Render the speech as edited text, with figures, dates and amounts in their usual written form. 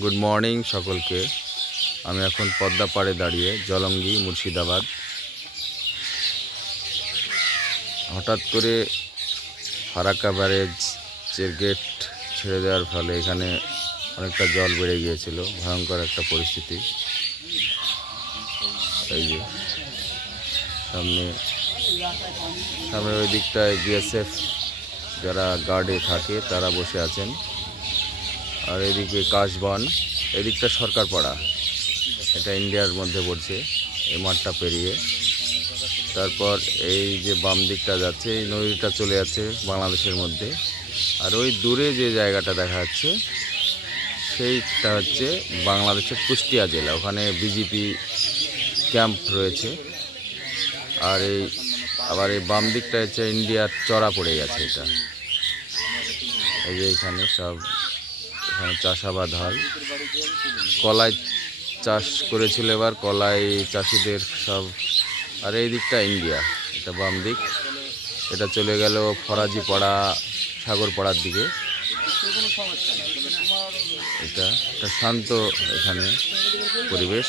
Good morning সকলকে। আমি এখন পদ্মা পাড়ে দাঁড়িয়ে, জলঙ্গি, মুর্শিদাবাদ। হঠাৎ করে ফারাক্কা ব্যারেজের গেট ছেড়ে দেওয়ার ফলে এখানে অনেকটা জল বেড়ে গিয়েছিল, ভয়ঙ্কর একটা পরিস্থিতি। এই যে সামনে ওই দিকটায় বিএসএফ যারা গার্ডে থাকে তারা বসে আছেন, আর এদিকে কাশবন, এদিকটা সরকারপাড়া, এটা ইন্ডিয়ার মধ্যে পড়ছে। এই মাঠটা পেরিয়ে তারপর এই যে বাম দিকটা যাচ্ছে, এই নদীটা চলে যাচ্ছে বাংলাদেশের মধ্যে। আর ওই দূরে যে জায়গাটা দেখা যাচ্ছে সেইটা হচ্ছে বাংলাদেশের কুষ্টিয়া জেলা, ওখানে বিজেপি ক্যাম্প রয়েছে। আর আবার এই বাম দিকটা হচ্ছে ইন্ডিয়ার চড়া পড়ে গেছে। এটা এই যে এখানে চাষাবাদ হয়, কলাই চাষ করেছিল এবার, কলাই চাষিদের সব। আর এই দিকটা ইন্ডিয়া, এটা বাম দিক, এটা চলে গেল ফরাজিপাড়া, সাগরপাড়ার দিকে। এটা একটা শান্ত এখানে পরিবেশ।